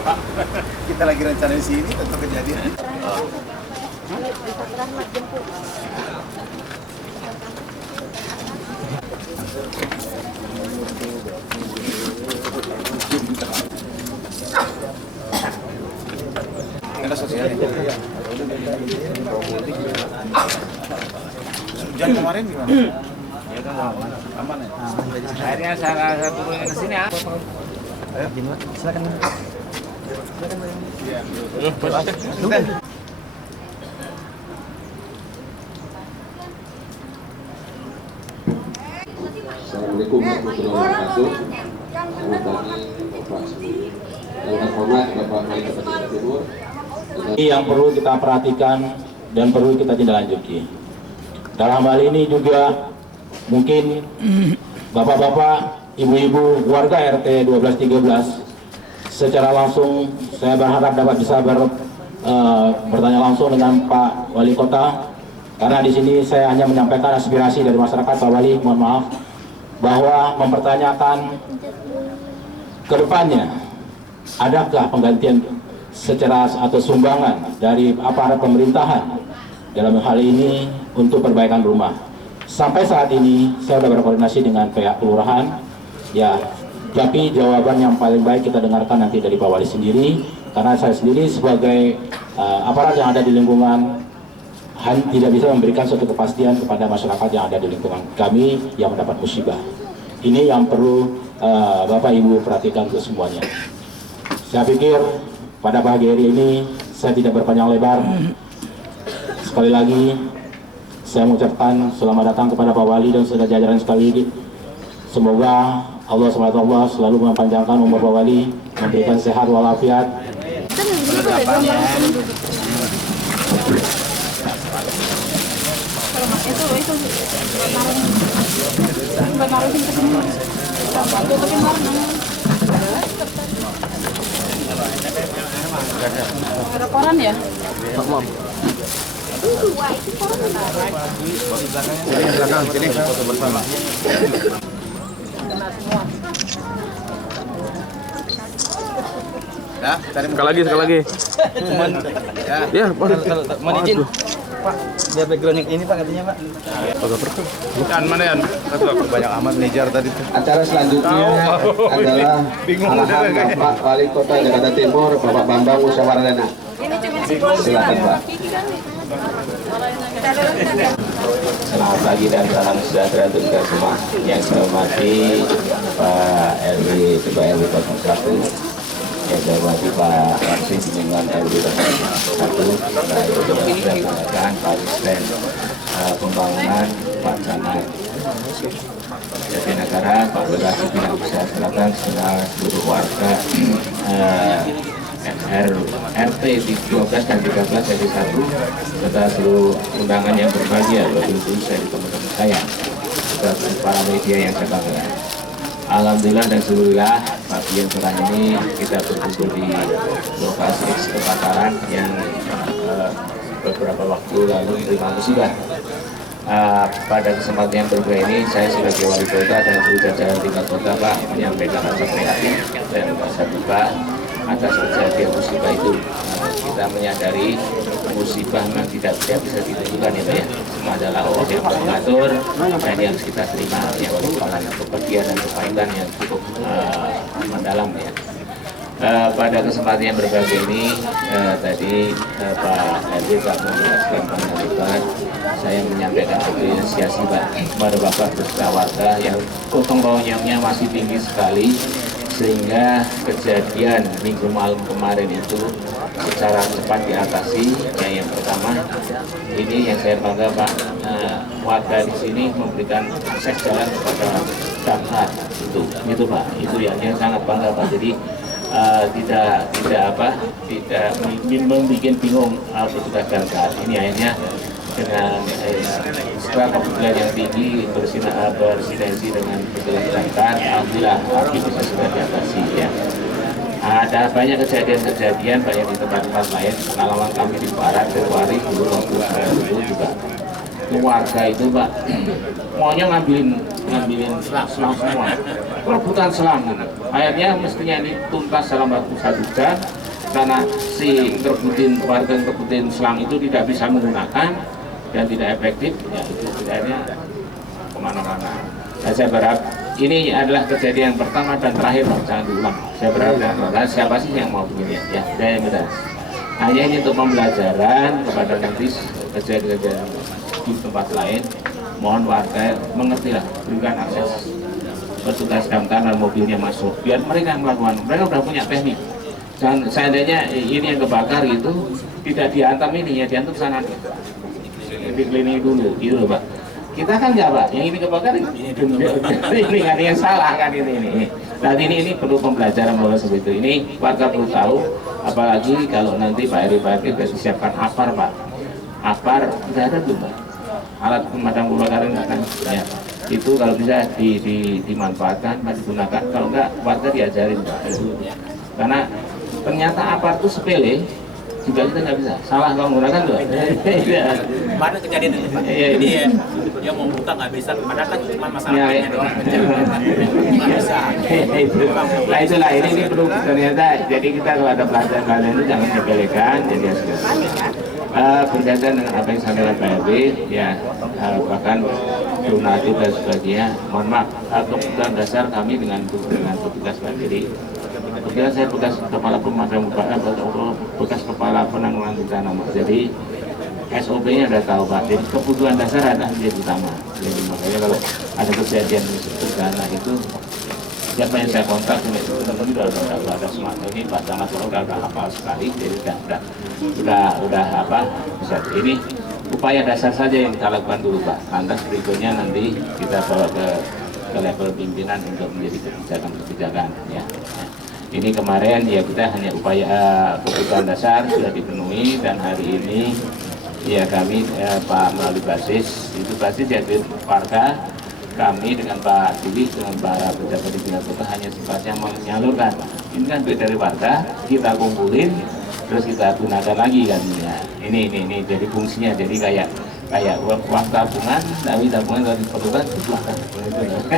Pak. Kita lagi rencana di sini tentu kejadian. Ada sosial. Hujan kemarin gimana? Ya kan aman ya. Akhirnya saya turunin ke sini ya. Ayo, silakan. Iya. Assalamualaikum warahmatullahi wabarakatuh. Selamat pagi Bapak semuanya. Yang terhormat Bapak Wali Kota Jawa Timur. Ini yang perlu kita perhatikan dan perlu kita tindak lanjuti. Dalam hal ini juga mungkin bapak-bapak, ibu-ibu warga RT 1213 secara langsung saya berharap dapat bisa bertanya langsung dengan Pak Wali Kota, karena di sini saya hanya menyampaikan aspirasi dari masyarakat. Pak Wali, mohon maaf bahwa mempertanyakan ke depannya adakah penggantian secara atau sumbangan dari aparat pemerintahan dalam hal ini untuk perbaikan rumah. Sampai saat ini saya sudah berkoordinasi dengan pihak kelurahan, ya, tapi jawaban yang paling baik kita dengarkan nanti dari Pak Wali sendiri, karena saya sendiri sebagai aparat yang ada di lingkungan tidak bisa memberikan suatu kepastian kepada masyarakat yang ada di lingkungan kami yang mendapat musibah. Ini yang perlu Bapak Ibu perhatikan untuk semuanya. Saya pikir pada pagi hari ini saya tidak berpanjang lebar. Sekali lagi saya mengucapkan selamat datang kepada Pak Wali dan saudara jajaran sekali. Semoga Allah SWT selalu memanjangkan umur Pak Wali, memberikan sehat walafiat. Ada koran ya? Belakang sini foto bersama. Ya, sekali lagi. Cuman, Ya, mohon izin, Pak, biar background yang ini Pak katanya Pak. bukan mana ya? Banyak amat ngejar tadi tuh. Acara selanjutnya adalah arahan Bapak Wali Kota Jakarta Timur, Bapak Bambang Musyawaradana. Silakan Pak. Selamat pagi dan salam sejahtera untuk kita semua. Yang saya hormati Pak RW Ketua RW 01, yang saya hormati Pak Warsih Bimbingan RW 01, dan Pak Asisten Pembangunan Pak Camat Jatinegara, Pak Lurah Bidang Usaha Selatan, seluruh warga RT 12 dan 13 RT 1 serta seluruh undangan yang berbahagia, tentu saya teman-teman saya dan para media yang saya banggakan. Alhamdulillah dan alhamdulillah pagi yang cerah ini kita berkumpul di lokasi kebakaran yang beberapa waktu lalu terima musibah. Pada kesempatan yang berbeda ini saya sebagai wali kota dan seluruh jajaran tingkat kota Pak menyampaikan rasa prihatin dan rasa duka atas kejadian musibah itu. Kita menyadari musibah memang tidak bisa ditentukan ya Pak ya. Semua adalah Allah yang mengatur dan yang harus kita terima yang merupakan kepergian dan kepahitan yang cukup mendalam ya. Pada kesempatan yang berbahagia ini tadi Pak Hadi Pak menjelaskan pendapat, saya menyampaikan apresiasi Pak kepada Bapak beserta warga yang gotong royongnya masih tinggi sekali, sehingga kejadian minggu malam kemarin itu secara cepat diatasi. Yang pertama ini yang saya bangga Pak, warga di sini memberikan akses jalan kepada damkar itu Pak, itu yang sangat bangga Pak. Jadi tidak membuat bingung petugas damkar ini. Akhirnya dengan setelah kebutuhan yang tinggi bersinergi dengan petugas damkar, alhamdulillah api bisa sudah diatasi ya. Ada banyak kejadian banyak di tempat-tempat lain. Pengalaman kami di Barat Februari 2020 juga warga itu Pak maunya ngambilin selang semua, perebutan selang gitu. Akhirnya mestinya ini tuntas dalam waktu 1 jam karena si warga ngerebutin selang itu tidak bisa menggunakan dan tidak efektif, ya itu akhirnya kemana-mana. Dan saya berharap ini adalah kejadian pertama dan terakhir, jangan diulang. Saya berharap siapa sih yang mau begini ya, saya minta. Hanya ini untuk pembelajaran kepada nanti kejadian di tempat lain. Mohon warga mengertilah, berikan akses petugas damkar dan mobilnya masuk, biar mereka yang melakukan. Mereka sudah punya teknik. Jangan seandainya ini yang kebakar itu tidak diantam ini ya, diantam sana dikelilingi dulu, gitu loh Pak. Kita kan nggak Pak, yang ini kebakar ini kan yang salah kan ini. Nah ini perlu pembelajaran bahwa seperti itu. Ini warga perlu tahu, apalagi kalau nanti Pak Eri sudah disiapkan APAR Pak. APAR tidak ada tuh Pak. Alat pemadam kebakaran kan ya. Itu kalau bisa dimanfaatkan, digunakan. Kalau enggak warga diajarin Pak. Karena ternyata APAR itu sepele. Juga kita nggak bisa salah kalau menggunakan tuh. Mana kejadian itu Pak? Jadi dia mau buka nggak bisa, padahal kan cuma masalahnya doang. Nggak bisa. Nah itulah ini perlu ternyata. Jadi kita kalau ada pelajaran itu jangan sepelekan. Jadi berkaitan dengan apa yang disampaikan Pak RW, ya bahkan donatur dan sebagainya. Mohon maaf, kebutuhan dasar kami dengan petugas mandiri. Kebetulan saya bekas kepala pemadam kebakaran, bekas kepala penanggulangan bencana. Jadi SOP-nya udah tahu Pak. Jadi kebutuhan dasar ada yang utama. Jadi makanya kalau ada kejadian bencana itu siapa yang saya kontak itu sudah ada semua. Ini Pak Camat udah hafal sekali. Jadi udah apa bisa ini upaya dasar saja yang kita lakukan dulu Pak. Lantas berikutnya nanti kita bawa ke level pimpinan untuk menjadi kebijakan ya. Ini kemarin ya kita hanya upaya kebutuhan dasar sudah dipenuhi dan hari ini ya kami Pak melalui basis itu basis jadi warga kami dengan Pak Dili dengan para pejabat di tingkat kota hanya sifatnya menyalurkan. Ini kan duit dari warga kita kumpulin terus kita gunakan lagi kan ya. Ini jadi fungsinya jadi kayak uang tabungan tapi tabungan kalau diperlukan dikeluarkan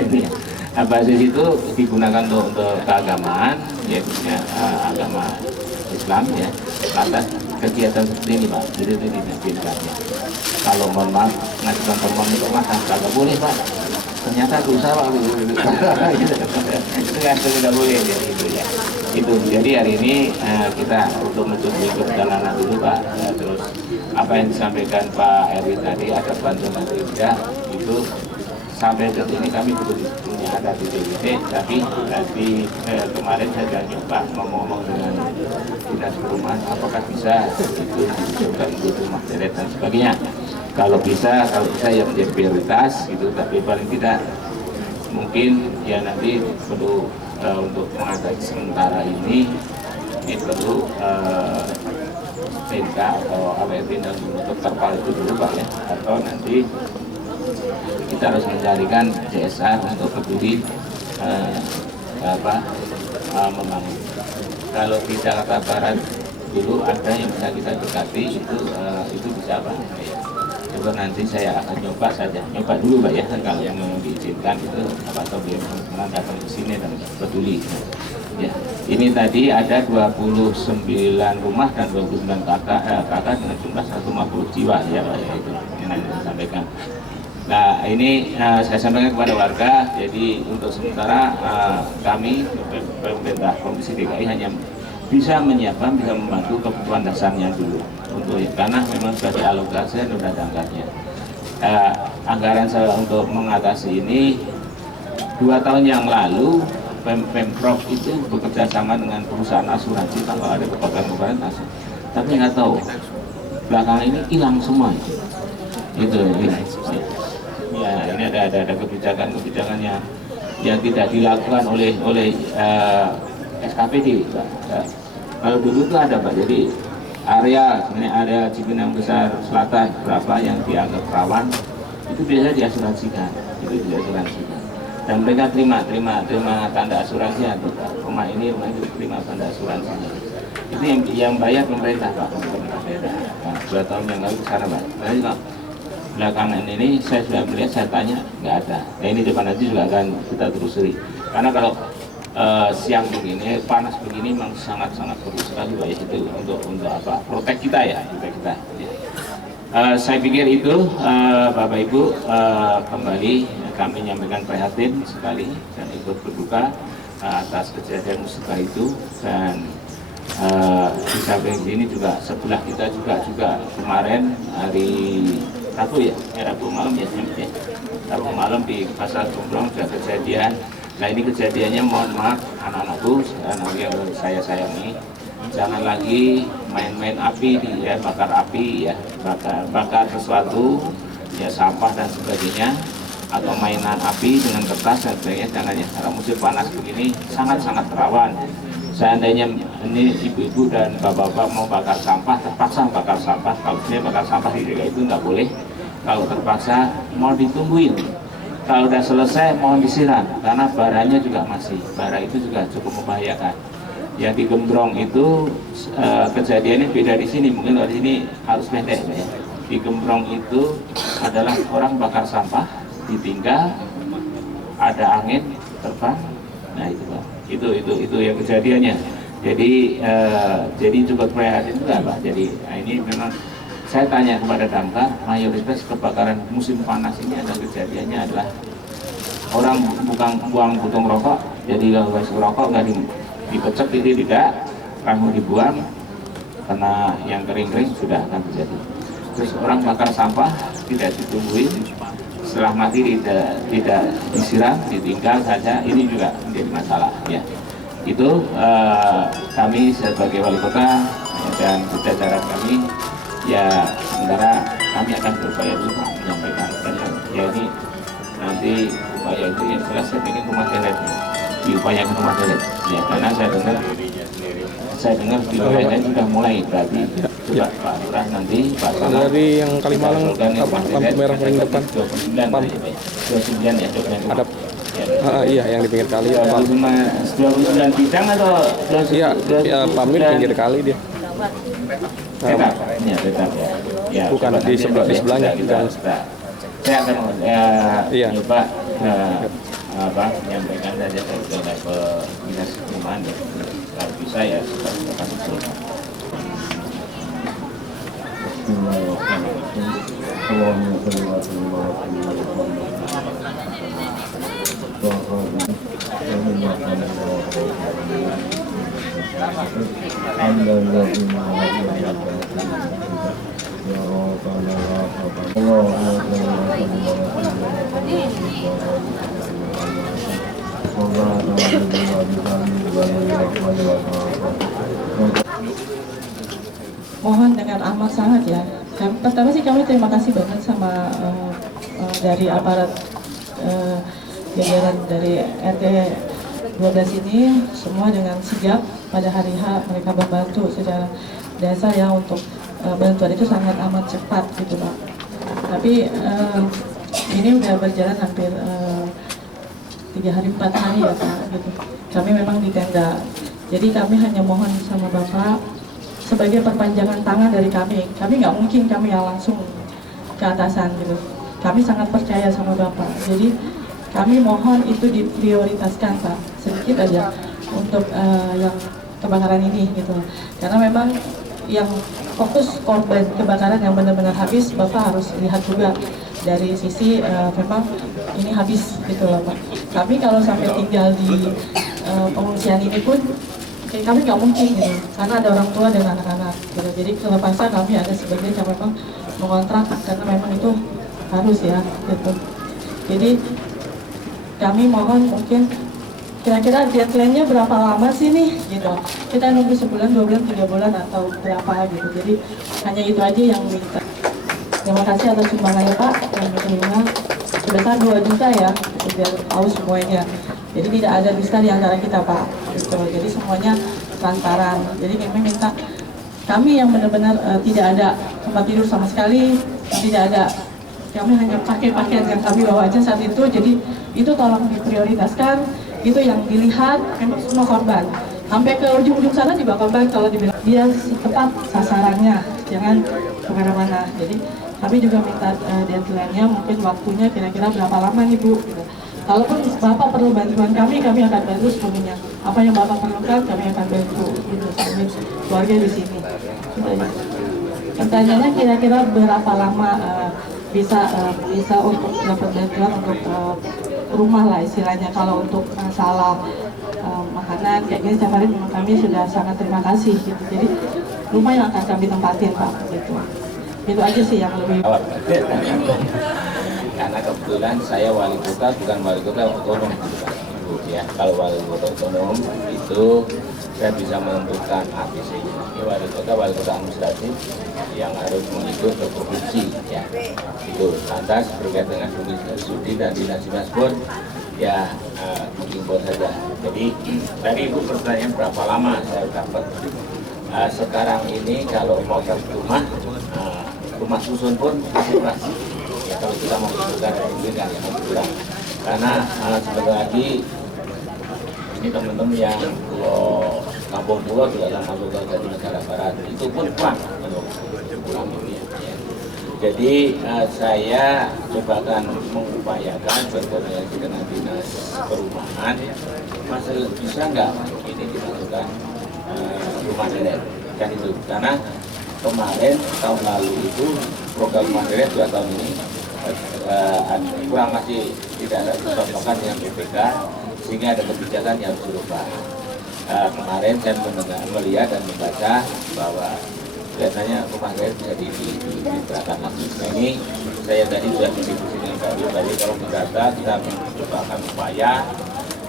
ini. Nah, basis itu digunakan untuk keagamaan, yaitu agama Islam ya. Lantas kegiatan seperti ini Pak, jadi itu diizinkannya. Kalau mohon maaf ngajukan permohonan untuk makan, kalau boleh Pak. Ternyata dosa Pak, itu kan tidak boleh jadi itu ya. Itu jadi hari ini kita untuk menuju perjalanan dulu Pak. Terus apa yang disampaikan Pak Eri tadi ada bantuan atau tidak itu. Sampai detik ini kami belum punya ada di DWD, tapi kemarin saya sudah nyoba ngomong dengan dinas perumahan apakah bisa itu dicoba untuk rumah deret dan sebagainya. Kalau bisa ya menjadi prioritas gitu, tapi paling tidak mungkin ya nanti perlu untuk mengatasi sementara ini perlu TNK atau AWT dan untuk terpal itu dulu Pak ya, atau nanti kita harus mencarikan CSR untuk peduli membangun. Kalau di Jakarta Barat dulu ada yang bisa kita dekati itu bisa Pak. Coba nanti saya akan nyoba dulu Pak ya, kalau yang memang diizinkan itu atau bagaimana datang ke sini dan peduli. Ya, ini tadi ada 29 rumah dan 29 kakak dengan jumlah 150 jiwa ya Pak ya, itu yang saya sampaikan. Nah ini saya sampaikan kepada warga, jadi untuk sementara kami pemerintah Provinsi DKI hanya bisa menyiapkan, bisa membantu kebutuhan dasarnya dulu untuk karena memang sudah dialokasi dan sudah ada anggarannya. Anggaran saya untuk mengatasi ini 2 tahun yang lalu Pemprov itu bekerja sama dengan perusahaan asuransi kalau ada kebakaran tapi nggak tahu belakangan ini hilang semua itu ya ini ada kebijakan yang tidak dilakukan oleh SKPD Pak. Kalau dulu itu ada Pak, jadi area Cipinang Besar Selatan berapa yang dianggap rawan itu biasanya diasuransikan, dan mereka terima tanda asuransi atau rumah ini terima tanda asuransi. Itu yang bayar pemerintah Pak, pemerintah daerah. 2 tahun yang lalu ke sana Pak. belakangan ini saya sudah melihat, saya tanya nggak ada. Nah ini depan nanti juga akan kita telusuri. Karena kalau siang begini, panas begini memang sangat-sangat perlu sekali Pak ya, itu untuk apa? Protek kita ya, protek kita. Ya. Saya pikir itu Bapak Ibu kembali kami menyampaikan prihatin sekali dan ikut berduka atas kejadian musibah itu. Dan di samping ini juga sebelah kita juga kemarin hari Rabu ya, Rabu malam ya, Rabu malam di Pasar Gembrong sudah kejadian. Nah ini kejadiannya, mohon maaf anak-anakku, anak yang saya sayangi, jangan lagi main-main api, ya, bakar api, ya, bakar sesuatu, ya sampah dan sebagainya, atau mainan api dengan kertas dan sebagainya, jangan ya. Karena musim panas begini sangat-sangat rawan. Seandainya ini ibu-ibu dan bapak-bapak mau bakar sampah, terpaksa bakar sampah. Kalau saya bakar sampah di daerah itu nggak boleh. Kalau terpaksa mau ditungguin. Kalau udah selesai mohon disiram, karena baranya juga masih. Bara itu juga cukup membahayakan. Yang di Gembrong itu kejadiannya beda di sini. Mungkin kalau di sini harus pendek ya. Di Gembrong itu adalah orang bakar sampah, ditinggal, ada angin terbang. Nah itu Pak. Itu yang kejadiannya. Jadi cukup prihatin juga Pak. Jadi ini memang saya tanya kepada damkar, mayoritas kebakaran musim panas ini ada kejadiannya adalah orang buang putung rokok. Jadi kalau masuk rokok nggak dipecek itu tidak, langsung dibuang karena yang kering-kering sudah akan terjadi. Terus orang bakar sampah tidak ditungguin, setelah mati tidak disiram, ditinggal saja, ini juga menjadi masalah ya. Itu kami sebagai wali kota dan jajaran kami ya, sementara kami akan berupaya dulu Pak menyampaikan, ya ini nanti upaya itu yang jelas saya ingin rumah deret, diupayakan rumah deret ya, karena saya dengar di wilayah lain sudah mulai, berarti coba Pak Lurah nanti Pak Sama dari yang Kalimalang apa lampu merah paling depan 29 ya, ada iya yang di pinggir kali ya, 29 bidang atau iya ya, pamit pinggir kali dia. Tetap ya. Bukan di sebelahnya. Saya akan coba menyampaikan saja ke level dinas perumahan kalau bisa ya kita kasih surat. Mohon dengan amat sangat ya. Pertama sih kami terima kasih banget sama dari aparat jajaran dari RT 12 ini, semua dengan sigap pada hari H mereka membantu secara dasar ya, untuk bantuan itu sangat amat cepat gitu Pak. Tapi ini udah berjalan hampir 3 hari 4 hari ya Pak gitu. Kami memang di tenda, jadi kami hanya mohon sama Bapak sebagai perpanjangan tangan dari kami nggak mungkin kami yang langsung ke atasan gitu. Kami sangat percaya sama Bapak, jadi kami mohon itu diprioritaskan Pak, sedikit aja untuk yang kebakaran ini gitu. Karena memang yang fokus korban kebakaran yang benar-benar habis, Bapak harus lihat juga dari sisi memang ini habis gitu loh Pak. Kami kalau sampai tinggal di pengungsian ini pun kami nggak mungkin gitu, karena ada orang tua dan anak-anak gitu. Jadi terpaksa kami ada sebagian yang memang mengontrak karena memang itu harus ya gitu. Jadi kami mohon mungkin kira-kira deadline-nya berapa lama sih nih gitu. Kita nunggu sebulan, 2 bulan, 3 bulan atau berapa gitu. Jadi hanya itu aja yang minta. Terima kasih atas sumbangannya Pak yang diterima sebesar 2 juta ya, biar tahu semuanya. Jadi tidak ada dusta di antara kita Pak gitu. Jadi semuanya transparan. Jadi kami minta, kami yang benar-benar tidak ada tempat tidur sama sekali, tidak ada, kami hanya pakai pakaian yang kami bawa aja saat itu. Jadi itu tolong diprioritaskan, itu yang dilihat memang semua korban. Sampai ke ujung-ujung sana juga korban, kalau dibilang dia tepat sasarannya, jangan kemana-mana. Jadi kami juga minta deadline-nya, mungkin waktunya kira-kira berapa lama nih Bu gitu. Kalaupun Bapak perlu bantuan kami akan bantu sepenuhnya. Apa yang Bapak perlukan kami akan bantu gitu, sambil keluarga di sini. Gitu aja. Pertanyaannya kira-kira berapa lama bisa untuk dapat bantuan untuk rumah lah istilahnya. Kalau untuk masalah makanan kayak gini setiap hari memang kami sudah sangat terima kasih gitu. Jadi rumah yang akan kami tempatin Pak gitu. Itu aja sih yang lebih. Karena kebetulan saya wali kota bukan wali kota otonom ya. Kalau wali kota otonom itu saya bisa menentukan APC. Ini wali kota administratif yang harus mengikut ke provinsi ya. Itu lantas berkait dengan studi dan dinas pun ya mengimpor saja. Jadi tadi Ibu pertanyaan berapa lama saya dapat. Sekarang ini kalau mau satu rumah susun pun masih keras. Ya, kalau kita mau butuhkan kan ya mau kurang. Karena sebentar lagi ini teman-teman yang pulau Kampung Pulau juga akan masuk ke negara barat, itu pun kurang ini ya. Jadi saya coba akan mengupayakan berkoordinasi dengan dinas perumahan, masih bisa nggak ini dimasukkan rumah deret kan itu, karena kemarin tahun lalu itu program rumah deret 2 tahun ini kurang masih tidak ada kecocokan dengan BPK sehingga ada kebijakan yang harus dirubah. Kemarin saya melihat dan membaca bahwa biasanya rumah deret bisa diberikan lagi. Nah ini saya tadi sudah diskusi dengan Pak kalau mendata kita coba akan upaya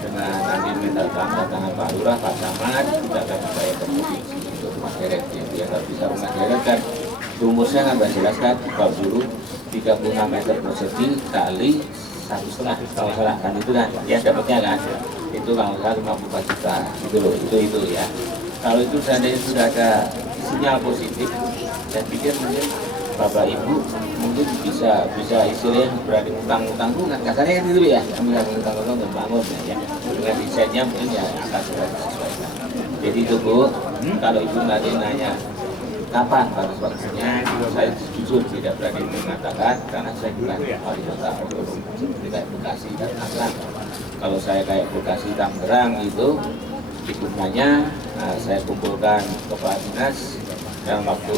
dengan nanti minta tangan Pak Lurah, Pak Camat, kita akan upaya ke provinsi untuk rumah deret. Ya kalau bisa rumah deret kan rumusnya kan sudah jelas kan, kalau dulu 36 meter persegi kali 1,5 kalau salah kan itu kan ya dapatnya kan itu kalau salah 54 juta itu ya. Kalau itu seandainya sudah ada sinyal positif, saya pikir mungkin Bapak Ibu mungkin bisa istilahnya berani utang-utang tuh kasarnya kan gitu ya, ambil utang-utang untuk bangun ya dengan desainnya mungkin ya akan sudah disesuaikan. Jadi itu Bu, kalau Ibu nanti nanya kapan batas waktunya, saya jujur tidak berani mengatakan karena saya bukan wali kota otonom kayak Bekasi dan Tangerang. Kalau saya kayak Bekasi Tangerang itu hitungannya saya kumpulkan kepala dinas dalam waktu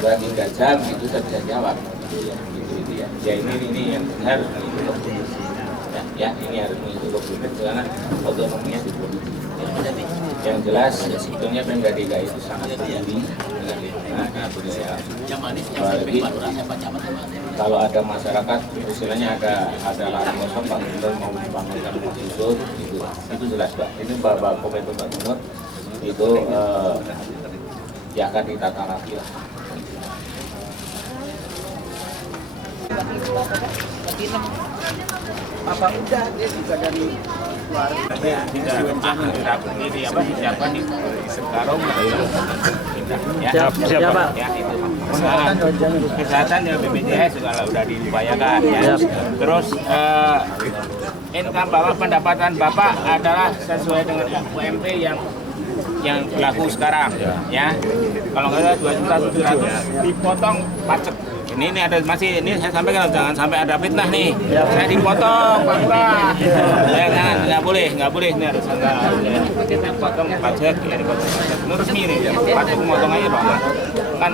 2-3 jam itu saya bisa jawab gitu ya. Ya ini yang harus mengikuti ya ini harus mengikuti karena otonominya di provinsi. Yang jelas sebetulnya Pemda DKI itu sangat peduli dengan budaya. Kalau ada masyarakat istilahnya ada lahan kosong Pak Gubernur mau membangunkan rumah susun itu jelas Pak. Ini Bapak Komentar Pak Gubernur itu ya akan ditata lagi lah. Apa udah dia juga dari keluarga Ya, ini apa siapa nih sekarang ya Pak ya itu kesehatan ya BPJS segala udah diupayakan ya. Terus income Bapak, pendapatan Bapak adalah sesuai dengan UMP yang berlaku sekarang ya. Kalau nggak ada 2.700.000 dipotong pajak. Ini ada masih ini saya sampaikan jangan sampai ada fitnah nih. Saya dipotong Pak Lurah. Ya kan nggak boleh ini harus kita potong pajak ya dipotong pajak. Ini resmi nih pajak pemotongannya Pak kan